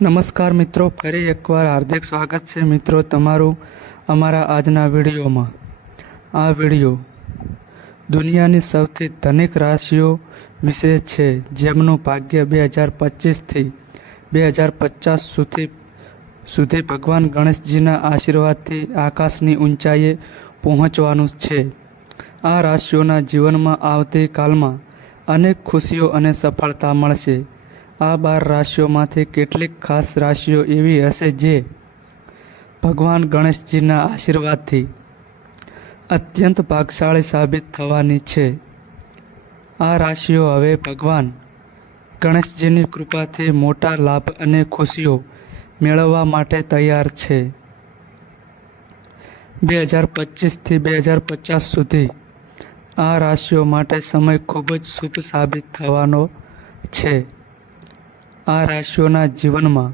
નમસ્કાર મિત્રો. ફરી એકવાર હાર્દિક સ્વાગત છે મિત્રો તમારું અમારા આજના વિડીયોમાં. આ વીડિયો દુનિયાની સૌથી ધનિક રાશિઓ વિશે છે, જેમનું ભાગ્ય બે હજાર પચીસથી બે હજાર પચાસ સુધી સુધી ભગવાન ગણેશજીના આશીર્વાદથી આકાશની ઊંચાઈએ પહોંચવાનું છે. આ રાશિઓના જીવનમાં આવતી કાલમાં અનેક ખુશીઓ અને સફળતા મળશે. આ બાર રાશિઓમાંથી કેટલીક ખાસ રાશિઓ એવી હશે જે ભગવાન ગણેશજીના આશીર્વાદથી અત્યંત ભાગશાળી સાબિત થવાની છે. આ રાશિઓ હવે ભગવાન ગણેશજીની કૃપાથી મોટા લાભ અને ખુશીઓ મેળવવા માટે તૈયાર છે. બે હજાર પચીસથી બે હજાર પચાસ સુધી આ રાશિઓ માટે સમય ખૂબ જ શુભ સાબિત થવાનો છે. આ રાશિઓના જીવનમાં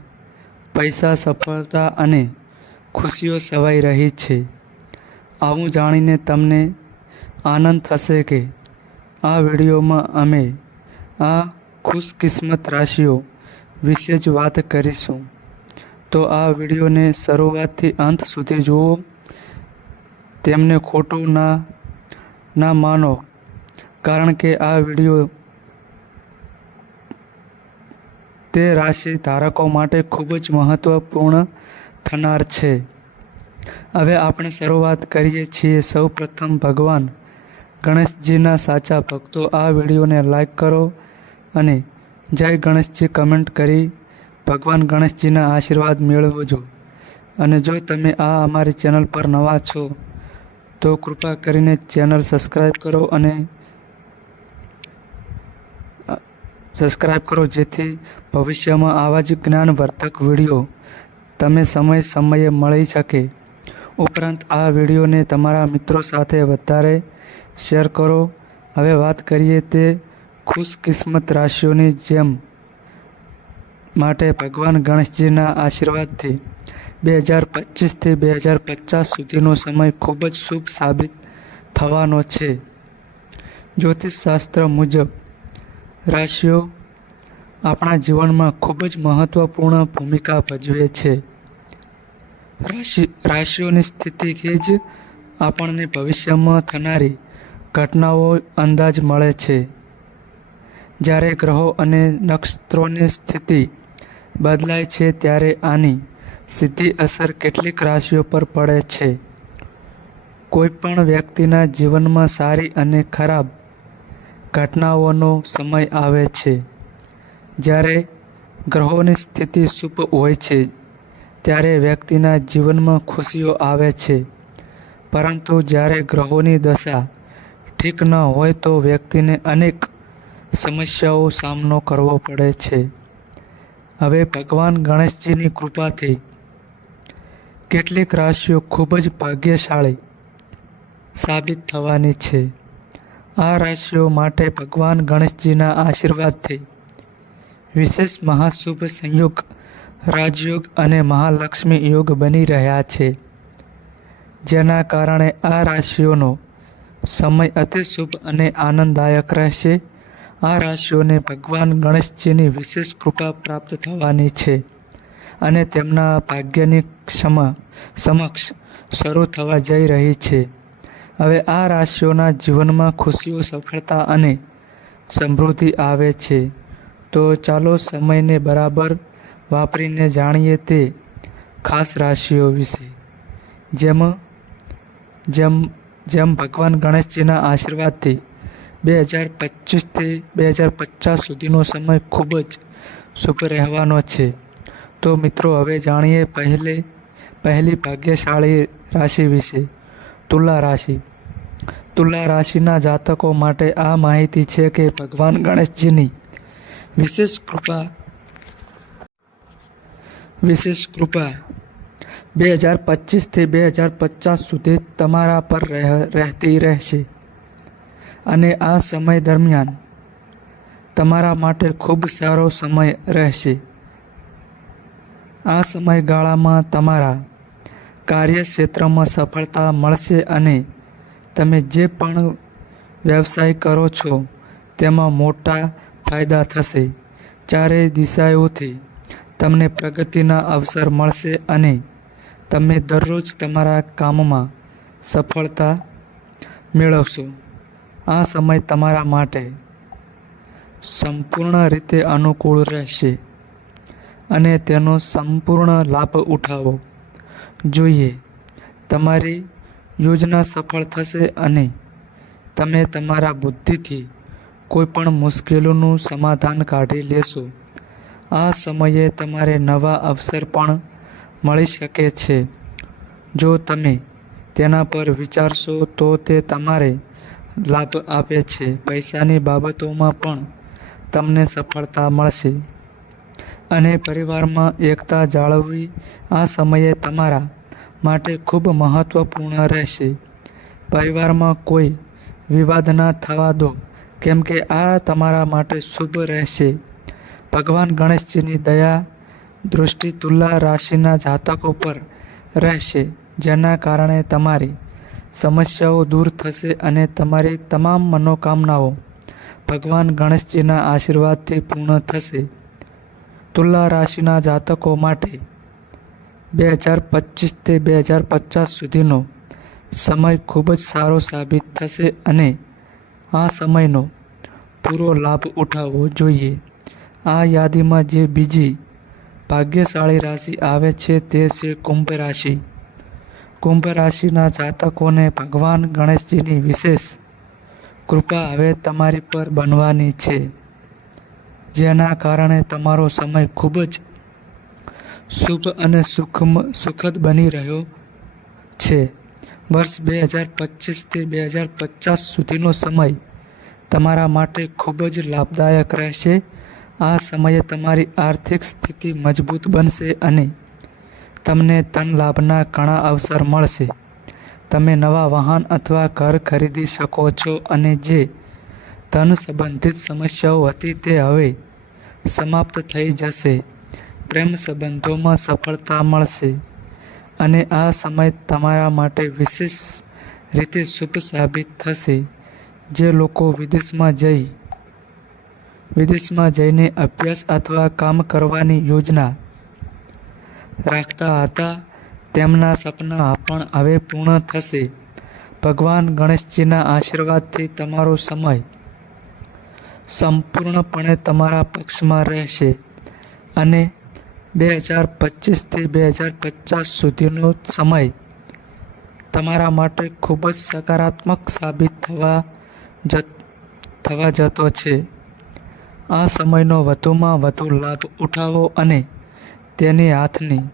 પૈસા, સફળતા અને ખુશીઓ સવાઈ રહી છે. આવું જાણીને તમને આનંદ થશે કે આ વિડીયોમાં અમે આ ખુશકિસ્મત રાશિઓ વિશે જ વાત કરીશું. તો આ વિડીયોને શરૂઆતથી અંત સુધી જુઓ. તેમને ખોટું ના ના માનો. કારણ કે આ વીડિયો તે રાશિ ધારકો માટે ખૂબ જ મહત્વપૂર્ણ થનાર છે. હવે આપણે શરૂઆત કરીએ છીએ. સૌ પ્રથમ ભગવાન ગણેશજીના સાચા ભક્તો, આ વિડીયોને લાઈક કરો અને જય ગણેશજી કમેન્ટ કરી ભગવાન ગણેશજીના આશીર્વાદ મેળવજો. અને જો તમે આ અમારી ચેનલ પર નવા છો, તો કૃપા કરીને ચેનલ સબસ્ક્રાઈબ કરો અને સબસ્ક્રાઈબ કરો જેથી ભવિષ્યમાં આવા જ જ્ઞાનવર્ધક વીડિયો તમે સમય સમયે મળી શકે. ઉપરાંત આ વિડીયોને તમારા મિત્રો સાથે વધારે શેર કરો. હવે વાત કરીએ તે ખુશકિસ્મત રાશિઓની જેમ માટે ભગવાન ગણેશજીના આશીર્વાદથી બે હજાર પચીસથી બે હજાર પચાસ સુધીનો સમય ખૂબ જ શુભ સાબિત થવાનો છે. જ્યોતિષશાસ્ત્ર મુજબ રાશિઓ, આપણા જીવનમાં ખૂબ જ મહત્વપૂર્ણ ભૂમિકા ભજવે છે. રાશિ, રાશિઓની સ્થિતિથી જ આપણને ભવિષ્યમાં થનારી ઘટનાઓ અંદાજ મળે છે. જ્યારે ગ્રહો અને નક્ષત્રોની સ્થિતિ બદલાય છે, ત્યારે આની સીધી અસર કેટલીક રાશિઓ પર પડે છે. કોઈપણ વ્યક્તિના જીવનમાં સારી અને ખરાબ ઘટનાઓનો સમય આવે છે. જ્યારે ગ્રહોની સ્થિતિ શુભ હોય છે, ત્યારે વ્યક્તિના જીવનમાં ખુશીઓ આવે છે. પરંતુ જ્યારે ગ્રહોની દશા ઠીક ન હોય તો વ્યક્તિને અનેક સમસ્યાઓ સામનો કરવો પડે છે. હવે ભગવાન ગણેશજીની કૃપાથી કેટલીક રાશિઓ ખૂબ જ ભાગ્યશાળી સાબિત થવાની છે. આ રાશિઓ માટે ભગવાન ગણેશજીના આશીર્વાદથી વિશેષ મહાશુભ સંયોગ, રાજયોગ અને મહાલક્ષ્મી યોગ બની રહ્યા છે. જેના કારણે આ રાશિઓનો સમય અતિ શુભ અને આનંદદાયક રહેશે. આ રાશિઓને ભગવાન ગણેશજીની વિશેષ કૃપા પ્રાપ્ત થવાની છે અને તેમના ભાગ્યની ક્ષમા સમક્ષ શરૂ થવા જઈ રહી છે. હવે આ રાશિઓના જીવનમાં ખુશીઓ, સફળતા અને સમૃદ્ધિ આવે છે. તો ચાલો સમયને બરાબર વાપરીને જાણીએ તે ખાસ રાશિઓ વિશે. જેમ જેમ જેમ ભગવાન ગણેશજીના આશીર્વાદથી બે હજાર પચીસથી બે હજાર પચાસ સુધીનો સમય ખૂબ જ શુભ રહેવાનો છે. તો મિત્રો, હવે જાણીએ પહેલે, પહેલી ભાગ્યશાળી રાશિ વિશે. તુલા રાશિ. તુલા રાશિના જાતકો માટે આ માહિતી છે કે ભગવાન ગણેશજીની વિશેષ કૃપા વિશેષ કૃપા બે હજાર પચીસથી બે હજાર પચાસ સુધી તમારા પર રહ- રહેતી રહેશે. અને આ સમય દરમિયાન તમારા માટે ખૂબ સારો સમય રહેશે. આ સમયગાળામાં તમારા કાર્યક્ષેત્રમાં સફળતા મળશે અને તમે જે પણ વ્યવસાય કરો છો, તેમાં મોટા ફાયદા થશે. ચારેય દિશાઓથી તમને પ્રગતિના અવસર મળશે અને તમે દરરોજ તમારા કામમાં સફળતા મેળવશો. આ સમય તમારા માટે સંપૂર્ણ રીતે અનુકૂળ રહેશે અને તેનો સંપૂર્ણ લાભ ઉઠાવો. જોઈએ, તમારી યોજના સફળ થશે અને તમે તમારા બુદ્ધિથી કોઈ પણ મુશ્કેલીનું સમાધાન કાઢી લેશો. આ સમયે તમારે નવા અવસર પણ મળી શકે છે. જો તમે તેના પર વિચારશો તો તે તમારે લાભ આપે છે. પૈસાની બાબતોમાં પણ તમને સફળતા મળશે. અને પરિવારમાં એકતા જાળવવી આ સમયે તમારા માટે ખૂબ મહત્વપૂર્ણ રહેશે. પરિવારમાં કોઈ વિવાદ ના થવા દો, કેમ કે આ તમારા માટે શુભ રહેશે. ભગવાન ગણેશજીની દયા દૃષ્ટિ તુલા રાશિના જાતકો પર રહેશે, જેના કારણે તમારી સમસ્યાઓ દૂર થશે અને તમારી તમામ મનોકામનાઓ ભગવાન ગણેશજીના આશીર્વાદથી પૂર્ણ થશે. તુલા રાશિના જાતકો માટે બે હજાર પચીસથી બે હજાર પચાસ સુધીનો સમય ખૂબ જ સારો સાબિત થશે અને આ સમયનો પૂરો લાભ ઉઠાવવો જોઈએ. આ યાદીમાં જે બીજી ભાગ્યશાળી રાશિ આવે છે તે છે કુંભ રાશિ. કુંભ રાશિના જાતકોને ભગવાન ગણેશજીની વિશેષ કૃપા હવે તમારી પર બનવાની છે. જેના કારણે તમારો સમય ખૂબ જ શુભ અને સુખમ, સુખદ બની રહ્યો છે. વર્ષ બે હજાર પચીસથી બે હજાર પચાસ સુધીનો સમય તમારા માટે ખૂબ જ લાભદાયક રહેશે. આ સમયે તમારી આર્થિક સ્થિતિ મજબૂત બનશે અને તમને ધન લાભના ઘણા અવસર મળશે. તમે નવા વાહન અથવા ઘર ખરીદી શકો છો અને જે ધન સંબંધિત સમસ્યાઓ હતી તે હવે સમાપ્ત થઈ જશે. પ્રેમ સંબંધોમાં સફળતા મળશે અને આ સમય તમારા માટે વિશેષ રીતે શુભ સાબિત થશે. જે લોકો વિદેશમાં જઈ, વિદેશમાં જઈને અભ્યાસ અથવા કામ કરવાની યોજના રાખતા હતા, તેમના સપના પણ હવે પૂર્ણ થશે. ભગવાન ગણેશજીના આશીર્વાદથી તમારો સમય સંપૂર્ણપણે તમારા પક્ષમાં રહેશે અને બે હજાર પચીસથી બે હજાર પચાસ સુધીનો સમય તમારા માટે ખૂબ જ સકારાત્મક સાબિત થવા જત, થવા જતો છે. આ સમયનો વધુમાં વધુ લાભ ઉઠાવો અને તેની હાથની,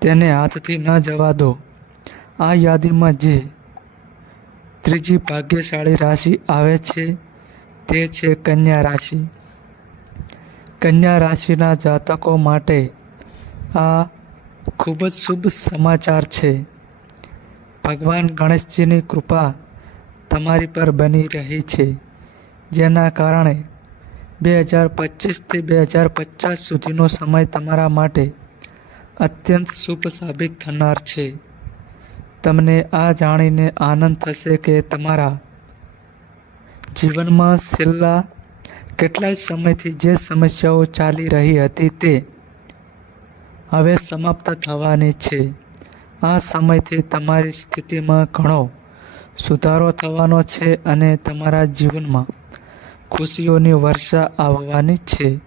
તેને હાથથી ન જવા દો. આ યાદીમાં જે ત્રીજી ભાગ્યશાળી રાશિ આવે છે તે છે કન્યા રાશિ. કન્યા રાશિના જાતકો માટે આ ખૂબ જ શુભ સમાચાર છે. ભગવાન ગણેશજીની કૃપા તમારી પર બની રહી છે. જેના કારણે બે હજાર પચીસથી બે હજાર પચાસ સુધીનો સમય તમારા માટે અત્યંત શુભ સાબિત થનાર છે. તમને આ જાણીને આનંદ થશે કે તમારા જીવનમાં છેલ્લા કેટલાય સમયથી જે સમસ્યાઓ ચાલી રહી હતી તે હવે સમાપ્ત થવાની છે. આ સમયથી તમારી સ્થિતિમાં ઘણો સુધારો થવાનો છે અને તમારા જીવનમાં ખુશીઓની વર્ષા આવવાની છે.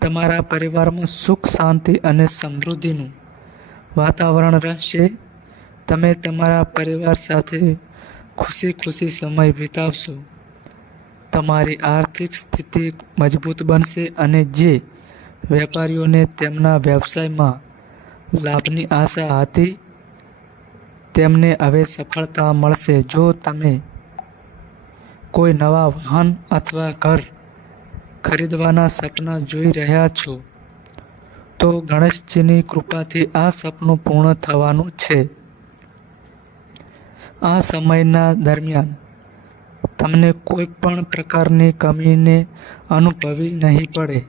તમારા પરિવારમાં સુખ, શાંતિ અને સમૃદ્ધિનું વાતાવરણ રહેશે. તમે તમારા પરિવાર સાથે ખુશી ખુશી સમય વિતાવશો. તમારી આર્થિક સ્થિતિ મજબૂત બનશે અને જે વેપારીઓને તેમના વ્યવસાયમાં લાભની આશા હતી, તેમને હવે સફળતા મળશે. જો તમે કોઈ નવા વાહન અથવા ઘર ખરીદવાના સપના જોઈ રહ્યા છો, તો ગણેશજીની કૃપાથી આ સપનું પૂર્ણ થવાનું છે. આ સમયના દરમિયાન તમને કોઈ પણ પ્રકારની કમીને અનુભવી નહીં પડે.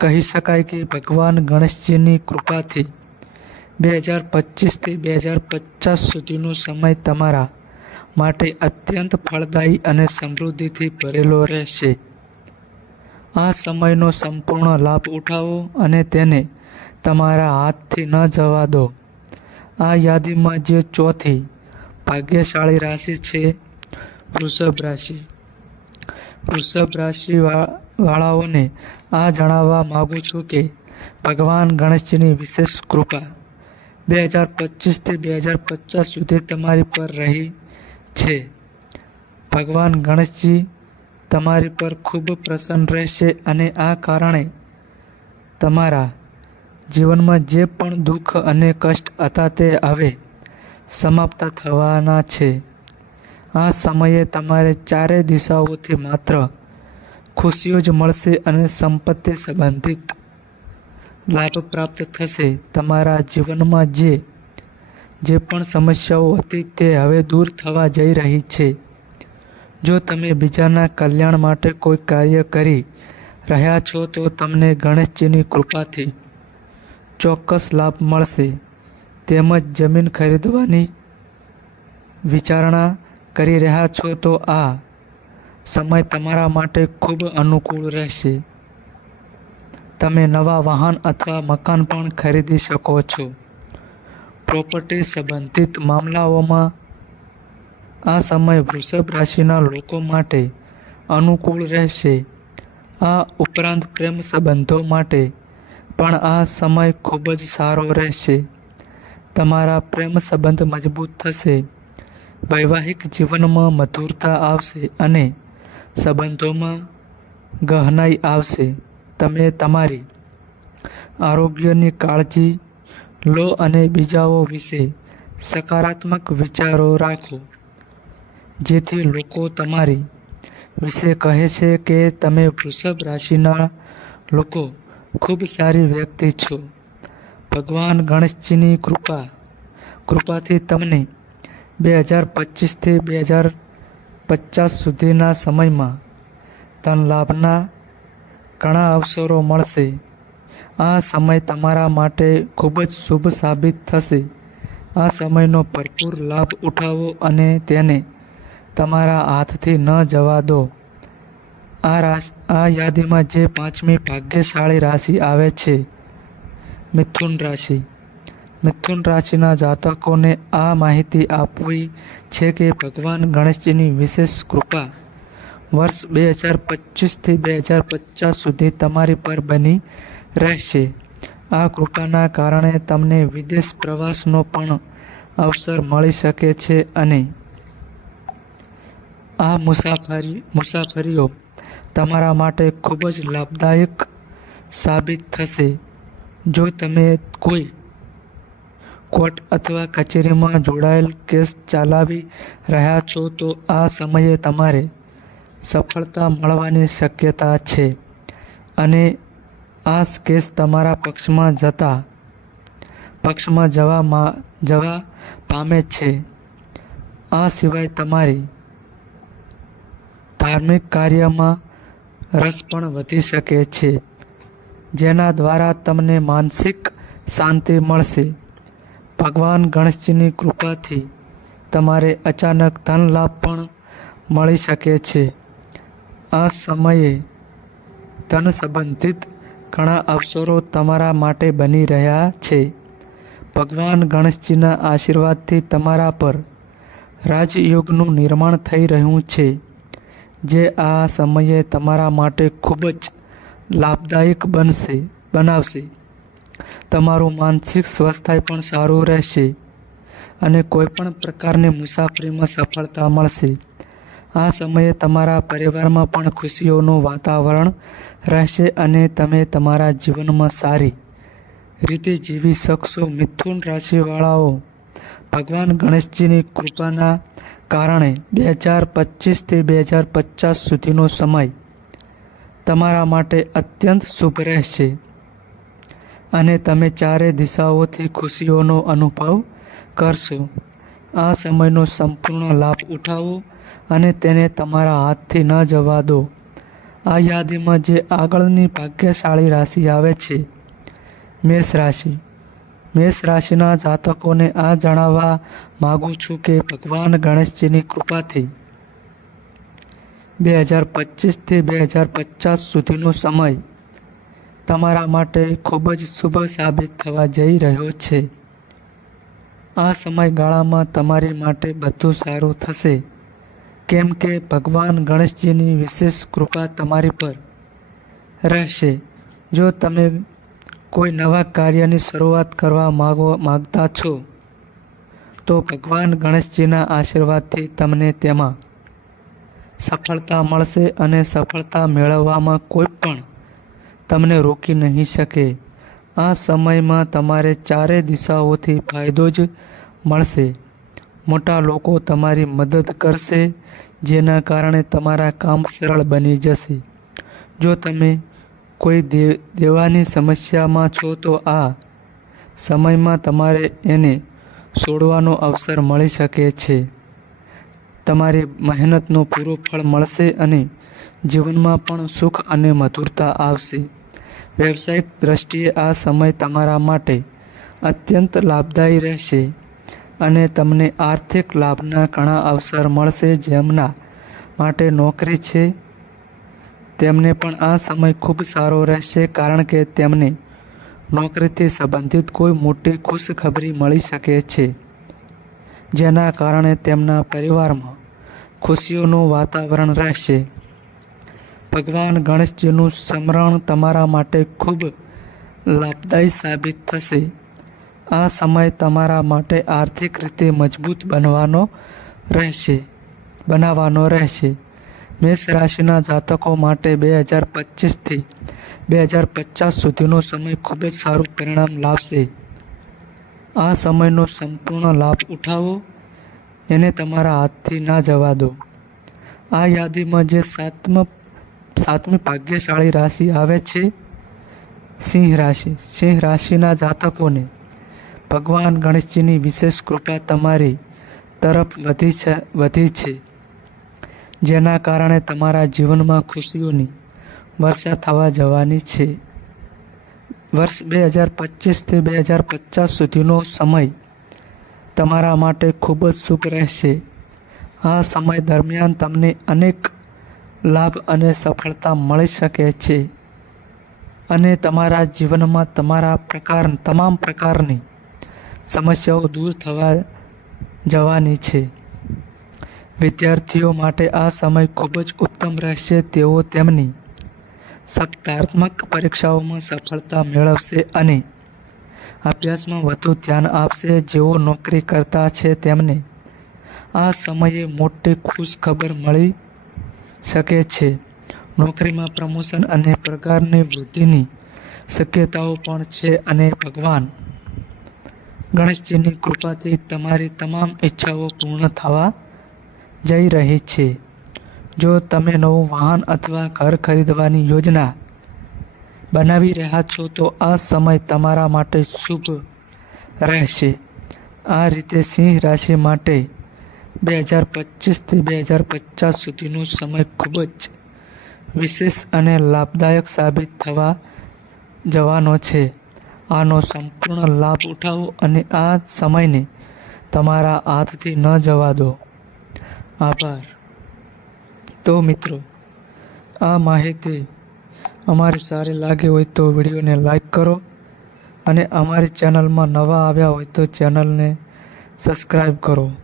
કહી શકાય કે ભગવાન ગણેશજીની કૃપાથી બે હજાર પચીસથી બે હજાર પચાસ સુધીનો સમય તમારા માટે અત્યંત ફળદાયી અને સમૃદ્ધિથી ભરેલો રહેશે. આ સમયનો સંપૂર્ણ લાભ ઉઠાવો અને તેને તમારા હાથથી ન જવા દો. આ યાદીમાં જે ચોથી ભાગ્યશાળી રાશિ છે વૃષભ રાશિ. વૃષભ રાશિ વાળાઓને આ જણાવવા માગું છું કે ભગવાન ગણેશજીની વિશેષ કૃપા બે હજાર પચીસથી બે હજાર પચાસ સુધી તમારી પર રહી છે. ભગવાન ગણેશજી તમારી પર ખૂબ પ્રસન્ન રહેશે અને આ કારણે તમારા જીવનમાં જે પણ દુઃખ અને કષ્ટ હતા તે હવે સમાપ્ત થવાના છે. આ સમયે તમારે ચારે દિશાઓથી માત્ર ખુશીઓ જ મળશે અને સંપત્તિ સંબંધિત લાભ પ્રાપ્ત થશે. તમારા જીવનમાં જે જે પણ સમસ્યાઓ હતી તે હવે દૂર થવા જઈ રહી છે. જો તમે બીજાના કલ્યાણ માટે કોઈ કાર્ય કરી રહ્યા છો, તો તમને ગણેશજીની કૃપાથી ચોક્કસ લાભ મળશે. તેમજ જમીન ખરીદવાની વિચારણા કરી રહ્યા છો તો આ સમય તમારા માટે ખૂબ અનુકૂળ રહેશે. તમે નવા વાહન અથવા મકાન પણ ખરીદી શકો છો. પ્રોપર્ટી સંબંધિત મામલાઓમાં આ સમય વૃષભ રાશિના લોકો માટે અનુકૂળ રહેશે. આ ઉપરાંત પ્રેમ સંબંધો માટે પણ આ સમય ખૂબ જ સારો રહેશે. તમારા પ્રેમ સંબંધ મજબૂત થશે. વૈવાહિક જીવનમાં મધુરતા આવશે અને સંબંધોમાં ગહનાઈ આવશે. તમે તમારી આરોગ્યની કાળજી લો અને બીજાઓ વિશે સકારાત્મક વિચારો રાખો, જેથી લોકો તમારી વિશે કહે છે કે તમે વૃષભ રાશિના લોકો, ખૂબ સારી વ્યક્તિ છો. ભગવાન ગણેશજીની કૃપા, કૃપાથી તમને બે હજાર પચીસથી બે હજાર પચાસ સુધીના સમયમાં તન લાભના ઘણા અવસરો મળશે. આ સમય તમારા માટે ખૂબ જ શુભ સાબિત થશે. આ સમયનો ભરપૂર લાભ ઉઠાવો અને તેને તમારા હાથથી ન જવા દો. આ રાશ, આ યાદીમાં જે પાંચમી ભાગ્યશાળી રાશિ આવે છે, મિથુન રાશિ. મિથુન રાશિના જાતકોને આ માહિતી આપવી છે કે ભગવાન ગણેશજીની વિશેષ કૃપા વર્ષ બે હજાર પચીસથી બે હજાર પચાસ સુધી તમારી પર બની રહેશે. આ કૃપાના કારણે તમને વિદેશ પ્રવાસનો પણ અવસર મળી શકે છે અને આ મુસાફરી, મુસાફરીઓ તમારા માટે ખૂબ જ લાભદાયક સાબિત થશે. જો તમે કોઈ કોર્ટ અથવા કચેરીમાં જોડાયેલ કેસ ચલાવી રહ્યા છો તો આ સમયે તમારે સફળતા મળવાની શક્યતા છે. અને આ કેસ તમારા પક્ષમાં જતા પક્ષમાં જવામાં જવા પામે છે. આ સિવાય તમારી ધાર્મિક કાર્યમાં રસ પણ વધી શકે છે, જેના દ્વારા તમને માનસિક શાંતિ મળશે. ભગવાન ગણેશજીની કૃપાથી તમારે અચાનક ધન લાભ પણ મળી શકે છે. આ સમયે ધન સંબંધિત ઘણા અવસરો તમારા માટે બની રહ્યા છે. ભગવાન ગણેશજીના આશીર્વાદથી તમારા પર રાજયોગનું નિર્માણ થઈ રહ્યું છે, જે આ સમયે તમારા માટે ખૂબ જ લાભદાયક બનશે, બનાવશે. તમારું માનસિક સ્વાસ્થ્ય પણ સારું રહેશે અને કોઈપણ પ્રકારની મુસાફરીમાં સફળતા મળશે. આ સમયે તમારા પરિવારમાં પણ ખુશીઓનું વાતાવરણ રહેશે અને તમે તમારા જીવનમાં સારી રીતે જીવી શકશો. મિથુન રાશિવાળાઓ, ભગવાન ગણેશજીની કૃપાના કારણે બે હજાર પચીસથી બે હજાર પચાસ સુધીનો સમય તમારા માટે અત્યંત શુભ રહેશે. અને તમે ચારે દિશાઓથી ખુશીઓનો અનુભવ કરશો. આ સમયનો સંપૂર્ણ લાભ ઉઠાવો અને તેને તમારા હાથથી ન જવા દો. આ યાદીમાં જે આગળની ભાગ્યશાળી રાશિ આવે છે, મેષ રાશિ. મેષ રાશિના જાતકોને આ જણાવવા માગું છું કે ભગવાન ગણેશજીની કૃપાથી બે હજાર પચીસથી બે હજાર પચાસ સુધીનો સમય તમારા માટે ખૂબ જ શુભ સાબિત થવા જઈ રહ્યો છે. આ સમયગાળામાં તમારી માટે બધું સારું થશે. કેમ કે ભગવાન ગણેશજીની વિશેષ કૃપા તમારી પર રહેશે. જો તમે કોઈ નવા કાર્યની શરૂઆત કરવા માગો, માગતા છો, તો ભગવાન ગણેશજીના આશીર્વાદથી તમને તેમાં સફળતા મળશે અને સફળતા મેળવવામાં કોઈ પણ તમને રોકી નહીં શકે. આ સમયમાં તમારે ચારે દિશાઓથી ફાયદો જ મળશે. મોટા લોકો તમારી મદદ કરશે, જેના કારણે તમારા કામ સરળ બની જશે. જો તમે કોઈ દેવાની સમસ્યામાં છો તો આ સમયમાં તમારે એને છોડવાનો અવસર મળી શકે છે. તમારી મહેનતનું પૂરું ફળ મળશે અને જીવનમાં પણ સુખ અને મધુરતા આવશે. વ્યવસાયિક દ્રષ્ટિએ આ સમય તમારા માટે અત્યંત લાભદાયી રહેશે અને તમને આર્થિક લાભના ઘણા અવસર મળશે જેમના માટે નોકરી છે. તેમને પણ આ સમય ખૂબ સારો રહેશે કારણ કે તેમને નોકરીથી સંબંધિત કોઈ મોટી ખુશખબરી મળી શકે છે, જેના કારણે તેમના પરિવારમાં ખુશીઓનું વાતાવરણ રહેશે. ભગવાન ગણેશજીનું સ્મરણ તમારા માટે ખૂબ લાભદાયી સાબિત થશે. આ સમય તમારા માટે આર્થિક રીતે મજબૂત બનવાનો રહેશે, બનાવવાનો રહેશે. મેષ રાશિના જાતકો માટે બે હજાર પચીસથી બે હજાર પચાસ સુધીનો સમય ખૂબ જ સારું પરિણામ લાવશે. આ સમયનો સંપૂર્ણ લાભ ઉઠાવો, એને તમારા હાથથી ના જવા દો. આ યાદીમાં જે સાતમ સાતમી ભાગ્યશાળી રાશિ આવે છે. સિંહ રાશિ. સિંહ રાશિના જાતકોને ભગવાન ગણેશજીની વિશેષ કૃપા તમારી તરફ વધી છે વધી છે. જેના કારણે તમારા જીવનમાં ખુશીઓની વર્ષા થવા જવાની છે. વર્ષ બે હજાર પચીસથી બે હજાર પચાસ સુધીનો સમય તમારા માટે ખૂબ જ શુભ રહેશે. આ સમય દરમિયાન તમને અનેક લાભ અને સફળતા મળી શકે છે. અને તમારા જીવનમાં તમારા પ્રકાર, તમામ પ્રકારની સમસ્યાઓ દૂર થવા જવાની છે. વિદ્યાર્થીઓ માટે આ સમય ખૂબ જ ઉત્તમ રહેશે, તેઓ તેમની સપ્તાત્મક પરીક્ષાઓમાં સફળતા મેળવશે અને અભ્યાસમાં વધુ ધ્યાન આપશે. જેઓ નોકરી કરતા છે, તેમને આ સમયે મોટી ખુશ ખબર મળી શકે છે. નોકરીમાં પ્રમોશન અને પ્રકારની વૃદ્ધિની શક્યતાઓ પણ છે અને ભગવાન ગણેશજીની કૃપાથી તમારી તમામ ઈચ્છાઓ પૂર્ણ થવા જઈ રહી છે. જો તમે નવું વાહન અથવા ઘર ખરીદવાની યોજના બનાવી રહ્યા છો, તો આ સમય તમારા માટે શુભ રહેશે. આ રીતે સિંહ રાશિ માટે બે હજાર પચીસથી બે હજાર પચાસ સુધીનો સમય ખૂબ જ વિશેષ અને લાભદાયક સાબિત થવા જવાનો છે. આનો સંપૂર્ણ લાભ ઉઠાવો અને આ સમયને તમારા હાથથી ન જવા દો. આભાર. તો મિત્રો, આ માહિતી અમારી સારી લાગી હોય તો વિડીયોને લાઈક કરો અને અમારી ચેનલમાં નવા આવ્યા હોય તો ચેનલને સબસ્ક્રાઈબ કરો.